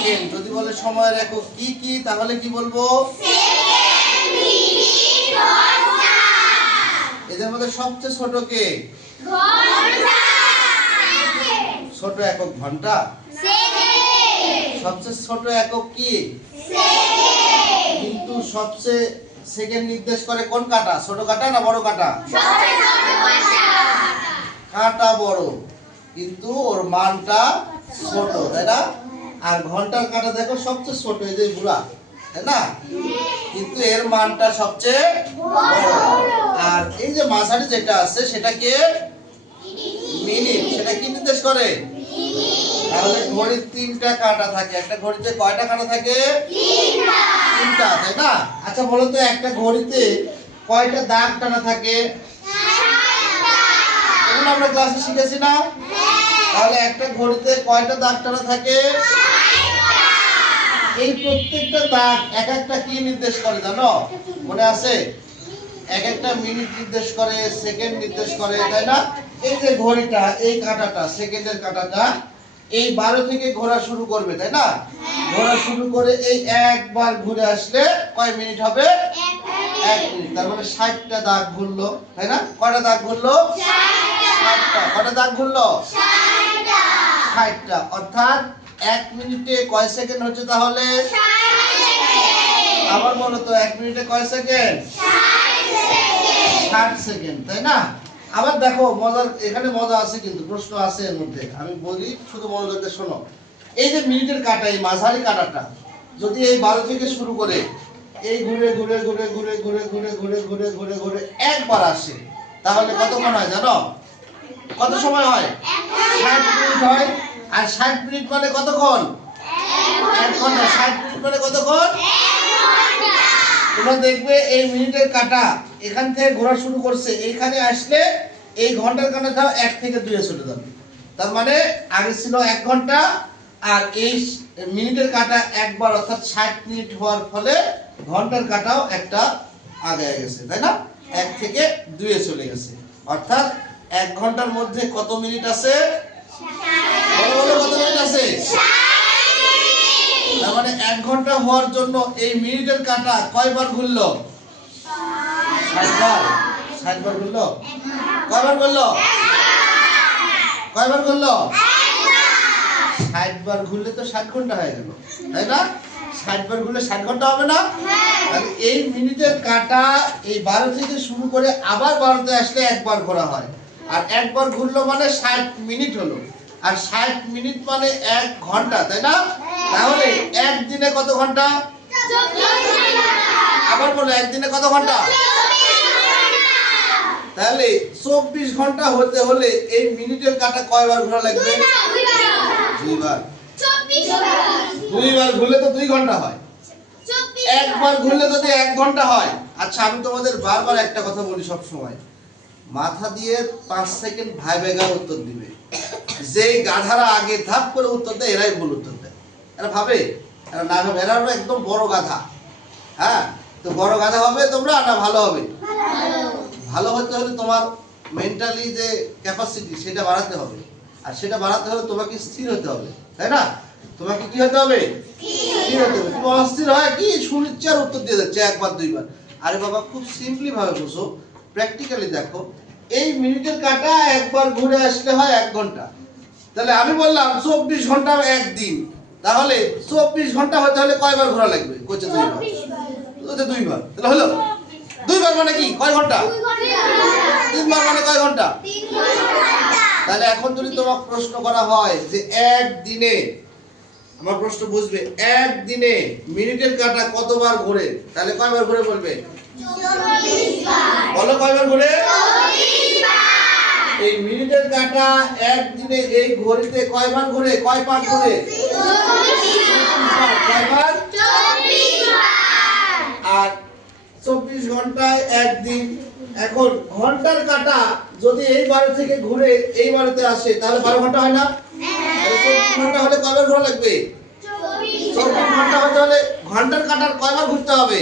Second যদি বলে সময়ের একক কি কি, তাহলে কি বলব? এদের মধ্যে সবচেয়ে ছোট কে? ছোট একক ঘণ্টা? সবচেয়ে ছোট একক কি? কিন্তু সবচেয়ে সেকেন্ড নির্দেশ করে কোন কাটা? ছোট কাটা না বড় কাটা? কাটা বড়। কিন্তু ওর মানটা ছোট, তাই না? আর ঘণ্টার কাটা দেখো, সবচেয়ে ছোট এই যে বুড়া, তাই না? কিন্তু এর মানটা সবচেয়ে আর এই যে মাঝারি যেটা আছে, সেটাকে মিনিট, সেটা কি নির্দেশ করে? তাহলে ঘড়ির তিনটা কাটা থাকে। একটা ঘড়িতে কয়টা কাটা থাকে? তিনটা, তাই না? আচ্ছা বলো তো, একটা ঘড়িতে কয়টা দাগ টানা থাকে? এগুলো আমরা ক্লাসে শিখেছি না? তাহলে একটা ঘড়িতে কয়টা দাগ টানা থাকে? এই প্রত্যেকটা দাগ এক একটা কি নির্দেশ করে জানো? মনে আছে? এক একটা মিনিট নির্দেশ করে সেকেন্ড নির্দেশ করে তাই না? এই যে ঘড়িটা এই কাঁটাটা সেকেন্ডের কাঁটাটা এই বারো থেকে ঘোরা শুরু করবে তাই না? ঘোরা শুরু করে এই একবার ঘুরে আসলে কয় মিনিট হবে? এক মিনিট। তার মানে ষাটটা দাগ ঘুরলো তাই না? কয়টা দাগ ঘুরলো? ষাটটা। কয়টা দাগ ঘুরলো? ষাটটা। অর্থাৎ এক মিনিটে কয় সেকেন্ড হচ্ছে তাহলে? আবার বলো তো এক মিনিটে কয় সেকেন্ড? ষাট সেকেন্ড। তাই না? আবার দেখো মজার এখানে মজা আছে কিন্তু প্রশ্ন আছে এর মধ্যে। আমি বলি শুধু মনোযোগ শোনো। এই যে মিনিটের কাটা এই মাঝারি কাটাটা যদি এই বারো থেকে শুরু করে এই ঘুরে ঘুরে ঘুরে ঘুরে ঘুরে ঘুরে ঘুরে ঘুরে ঘুরে ঘুরে একবার আসে তাহলে কতক্ষণ হয় জানো? কত সময় হয়? ষাট মিনিট হয়। আর ষাট মিনিট মানে কতক্ষণ? এক ঘণ্টা। ষাট মিনিট মানে কতক্ষণ? দেখবে এই মিনিটের কাটা এখান থেকে ঘোরা শুরু করছে। এইখানে আসলে এই ঘণ্টার এক থেকে চলে যাবে। তার মানে ছিল এক ঘণ্টা আর এই মিনিটের কাটা একবার অর্থাৎ ষাট মিনিট হওয়ার ফলে ঘণ্টার কাটাও একটা আগে গেছে, তাই না? এক থেকে দুয়ে চলে গেছে। অর্থাৎ এক ঘণ্টার মধ্যে কত মিনিট আছে? মানে এক ঘণ্টা হওয়ার জন্য এই মিনিটের কাটা ঘুরলো? কয়বার ঘুরলো? ঘুরলো? তো ঘণ্টা হয়ে তাই না? ঘুরলে ঘণ্টা হবে না? এই মিনিটের কাটা এই বারো থেকে শুরু করে আবার বারোতে আসলে একবার ঘোরা হয়। আর একবার ঘুরলো মানে ষাট মিনিট হলো। আর ষাট মিনিট মানে এক ঘণ্টা, তাই না? তাহলে একদিনে কত ঘণ্টা? আবার বলো, একদিনে কত ঘণ্টা? তাহলে চব্বিশ ঘণ্টা হতে হলে এই মিনিটের কাটা কয়বার ঘোরা লাগবে? দুইবার। দুইবার ঘুরলে তো দুই ঘণ্টা হয়। একবার ঘুরলে যদি এক ঘণ্টা হয় আচ্ছা আমি তোমাদের বারবার একটা কথা বলি সব সময় মাথা দিয়ে পাঁচ সেকেন্ড ভাই বেগা উত্তর দিবে। যে গাধারা আগে ধাপ করে উত্তর দেয়, এরাই ভুল উত্তর দেয়। এরা ভাবে? এরা না ভাবে? এরা একদম বড় গাধা। হ্যাঁ? তো বড় গাধা হবে তোমরা না ভালো হবে? ভালো হতে হলে তোমার মেন্টালি যে ক্যাপাসিটি সেটা বাড়াতে হবে। আর সেটা বাড়াতে হলে তোমাকে স্থির হতে হবে। তাই না? তোমাকে কি হতে হবে? হতে হবে। তুমি অস্থির হয় কি? সুনিচ্ছার উত্তর দিয়ে যাচ্ছে একবার, দুইবার। আরে বাবা, খুব সিম্পলি ভাবে বুঝো প্র্যাকটিক্যালি দেখো, এই মিনিটের কাটা একবার ঘুরে আসলে হয় এক ঘণ্টা। তাহলে আমি বললাম, চব্বিশ ঘণ্টা একদিন। তাহলে চব্বিশ ঘণ্টা হতে হলে কয়বার ঘোরা লাগবে? কোচে দুইবার। দুইবার। তাহলে হলো? দুইবার মানে কি? কয় ঘণ্টা? তিনবার মানে কয় ঘণ্টা? তাহলে এখন যদি তোমাকে প্রশ্ন করা হয় যে এক দিনে আমার প্রশ্ন বুঝবে এক দিনে মিনিটের কাটা কতবার ঘুরে? তাহলে কয়বার ঘুরে বলবে? বলো কয়বার ঘুরে এই মিনিটের কাটা এক দিনে এই ঘড়িতে কয়বার ঘুরে কয় পাক ঘুরে কয়বার? আর চব্বিশ ঘন্টায় একদিন। এখন ঘণ্টার কাটা যদি এই বারো থেকে ঘুরে এই বারোতে আসে তাহলে বারো ঘণ্টা হয় না? চব্বিশ ঘণ্টা হলে কয়বার ঘোরা লাগবে? চব্বিশ ঘণ্টা হতে হলে ঘণ্টার কাটার কয়বার ঘুরতে হবে?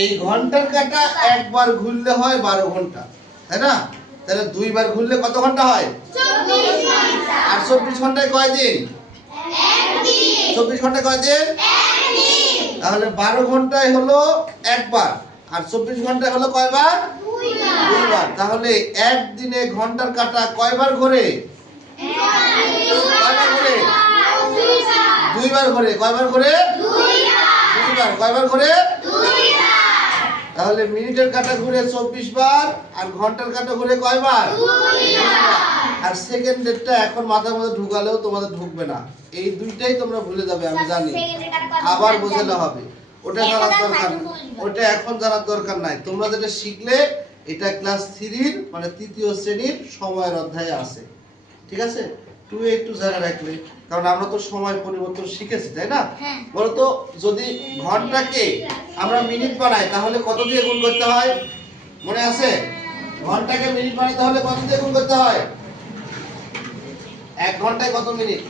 এই ঘণ্টার কাটা একবার ঘুরলে হয় বারো ঘণ্টা, তাই না? তাহলে দুইবার ঘুরলে কত ঘণ্টা হয়? আর চব্বিশ ঘন্টায় কয় দিন চব্বিশ ঘন্টায় কয় দিন তাহলে বারো ঘন্টায় হলো একবার, আর চব্বিশ ঘন্টায় হলো কয়বার? দুইবার। তাহলে একদিনে ঘণ্টার কাটা কয়বার ঘোরে? কয়বার ঘোরে? দুইবার ঘোরে। কয়বার ঘোরে? কয়বার ঘোরে তাহলে মিনিটের কাটা ঘুরে চব্বিশ বার আর ঘণ্টার কাটা ঘুরে কয়বার আর সেকেন্ডেরটা এখন মাথার মধ্যে ঢুকালেও তোমাদের ঢুকবে না। এই দুইটাই তোমরা ভুলে যাবে আমি জানি। আবার বোঝালে হবে। ওটা জানার দরকার ওটা এখন জানার দরকার নাই। তোমরা যেটা শিখলে এটা ক্লাস থ্রির মানে তৃতীয় শ্রেণির সময়ের অধ্যায়ে আছে। ঠিক আছে? তুই একটু জানা রাখলে কারণ আমরা তো সময় পরিবর্তন শিখেছি তাই না? হ্যাঁ। বলতো যদি ঘন্টাকে আমরা মিনিট বানাই তাহলে কত দিয়ে গুণ করতে হয়? মনে আছে? ঘন্টাকে মিনিট বানাইতে হলে কত দিয়ে গুণ করতে হয়? এক ঘন্টায় কত মিনিট?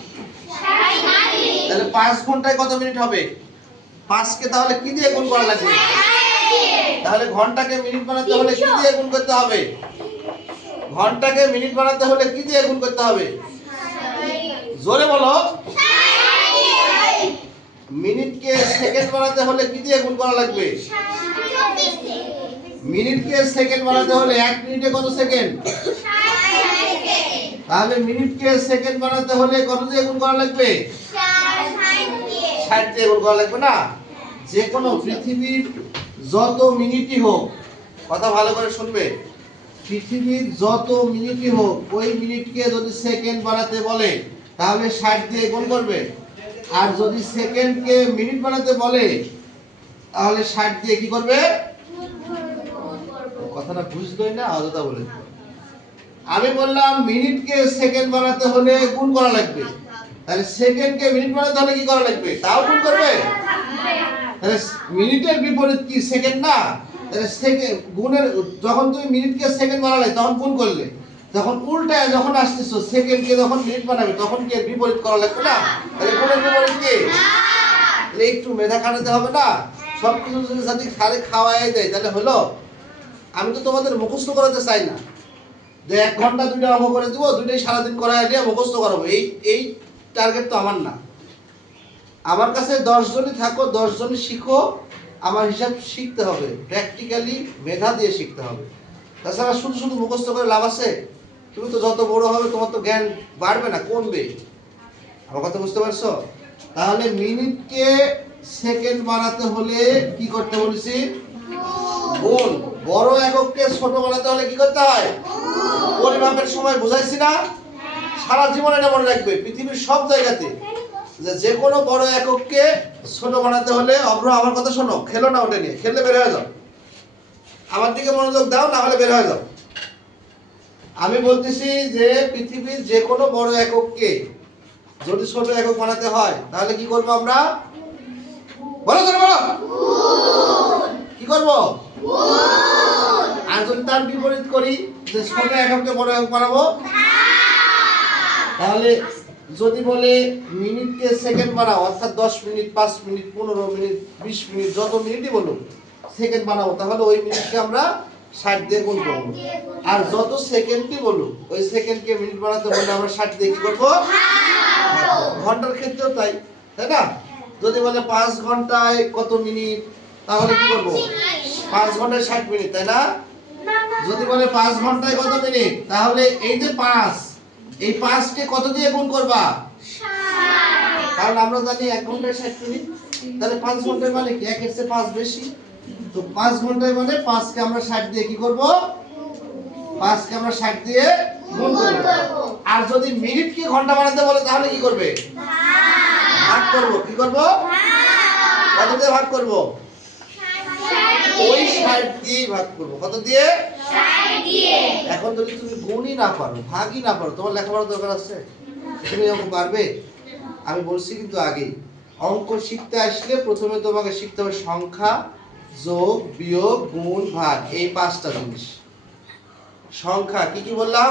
তাহলে পাঁচ ঘন্টায় কত মিনিট হবে? পাঁচকে তাহলে কি দিয়ে গুণ করা লাগবে? তাহলে ঘন্টাকে মিনিট বানাতে হলে কি দিয়ে গুণ করতে হবে? ঘন্টাকে মিনিট বানাতে হলে কি দিয়ে গুণ করতে হবে? জোরে বলো। মিনিটকে সেকেন্ড বানাতে হলে কি দিয়ে গুণ করা লাগবে? মিনিটকে সেকেন্ড বানাতে হলে এক মিনিটে কত সেকেন্ড তাহলে মিনিটকে সেকেন্ড বানাতে হলে কত দিয়ে গুণ করা লাগবে? ষাট দিয়ে গুণ করা লাগবে না? যে কোনো পৃথিবীর যত মিনিটই হোক, কথা ভালো করে শুনবে। পৃথিবীর যত মিনিটই হোক, ওই মিনিটকে যদি সেকেন্ড বানাতে বলে তাহলে ষাট দিয়ে গুণ করবে। আর যদি সেকেন্ডকে মিনিট বানাতে বলে, তাহলে ষাট দিয়ে কি করবে? কথাটা বুঝলোই না অযথা বলে আমি বললাম মিনিটকে সেকেন্ড বানাতে হলে গুণ করা লাগবে। তাহলে সেকেন্ডকে মিনিট বানাতে হলে কি করা লাগবে? তাও গুণ করবে? তাহলে মিনিটের বিপরীত কি সেকেন্ড না? তাহলে সেকেন্ড গুণের, যখন তুমি মিনিটকে সেকেন্ড বানালে, তখন গুণ করলে। যখন উল্টায় যখন আসতেছো সেকেন্ডকে যখন মিনিট বানাবে, তখন কি বিপরীত করা লাগবে না? তাহলে গুণের বিপরীত কি? একটু মেধা খাটাতে হবে না? সব কিছু যদি খারে খাওয়াই দেয়, তাহলে হলো, আমি তো তোমাদের মুখস্থ করাতে চাই না। যে এক ঘণ্টা দুইটা অঙ্ক করে দিব, দুইটাই সারাদিন করাই দিয়ে মুখস্থ করাবো। এই এই টার্গেট তো আমার না। আমার কাছে দশ জনই থাকো দশ জনই শিখো, আমার হিসাব শিখতে হবে। প্র্যাকটিক্যালি মেধা দিয়ে শিখতে হবে। তাছাড়া শুধু শুধু মুখস্থ করে লাভ আছে? তুমি তো যত বড় হবে, তোমার তো জ্ঞান বাড়বে না, কমবে। আমার কথা বুঝতে পারছ? তাহলে মিনিটকে সেকেন্ড বানাতে হলে কি করতে বলেছি? গুণ। বড় একককে ছোট বানাতে হলে কি করতে হয়? পরিমাপের সময় বুঝাইছি না? সারা জীবন এটা মনে রাখবে, পৃথিবীর সব জায়গাতে। যে যে কোনো বড় একককে ছোট বানাতে হলে, অভ্র, আমার কথা শোনো, খেলো না ওটা নিয়ে, খেললে বের হয়ে যাও। আমার দিকে মনোযোগ দাও, না হলে বের হয়ে যাও। আমি বলতেছি যে পৃথিবীর যে কোনো বড় একককে যদি ছোট একক বানাতে হয়, তাহলে কি করব আমরা? বলো ধরে বলো। কি করব? আর যদি তার বিপরীত করি, যে ছোট এককে বড় একক বানাবো? তাহলে যদি বলে মিনিটকে সেকেন্ড বানাও, অর্থাৎ দশ মিনিট, পাঁচ মিনিট, পনেরো মিনিট, বিশ মিনিট, যত মিনিটই বলুন সেকেন্ড বানাবো, তাহলে ওই মিনিটকে আমরা ষাট দিয়ে গুণ করব। আর যত সেকেন্ডই বলুক ওই সেকেন্ডকে মিনিট বানাতে বললে আমরা ষাট দিয়ে কি করব? ঘণ্টার ক্ষেত্রেও তাই তাই না? যদি বলে পাঁচ ঘন্টায় কত মিনিট তাহলে কি করব? পাঁচ ঘন্টায় ষাট মিনিট তাই না? যদি বলে পাঁচ ঘন্টায় কত মিনিট তাহলে এই যে পাঁচ এই পাঁচকে কত দিয়ে গুণ করবা? কারণ আমরা জানি এক ঘন্টায় ষাট মিনিট তাহলে পাঁচ ঘন্টায় মানে কি? একের চেয়ে পাঁচ বেশি। তো পাঁচ ঘন্টায় মানে পাঁচকে আমরা ষাট দিয়ে কি করব? পাঁচকে আমরা ষাট দিয়ে গুণ করব। আর যদি মিনিট মিনিটকে ঘণ্টা বানাতে বলে, তাহলে কি করবে? ভাগ করব। কি করব? কত দিয়ে ভাগ করব? ওই ষাট দিয়েই ভাগ করব। কত দিয়ে? এখন যদি তুমি গুণই না পারো, ভাগই না পারো, তোমার লেখাপড়ার দরকার আছে? তুমি অঙ্ক পারবে? আমি বলছি কিন্তু আগেই, অঙ্ক শিখতে আসলে প্রথমে তোমাকে শিখতে হবে সংখ্যা যোগ, বিয়োগ, গুণ, ভাগ, এই পাঁচটা জিনিস। সংখ্যা, কি কি বললাম?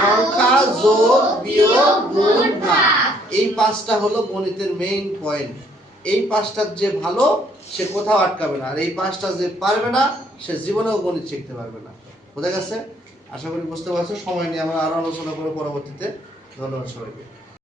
সংখ্যা, যোগ, বিয়োগ, গুণ, ভাগ। এই পাঁচটা হলো গণিতের মেইন পয়েন্ট এই পাঁচটার যে ভালো, সে কোথাও আটকাবে না। আর এই পাঁচটা যে পারবে না, সে জীবনেও গণিত শিখতে পারবে না। বোঝা গেছে? আশা করি বুঝতে পারছ। সময় নিয়ে আমরা আরও আলোচনা করব পরবর্তীতে। ধন্যবাদ সবাইকে।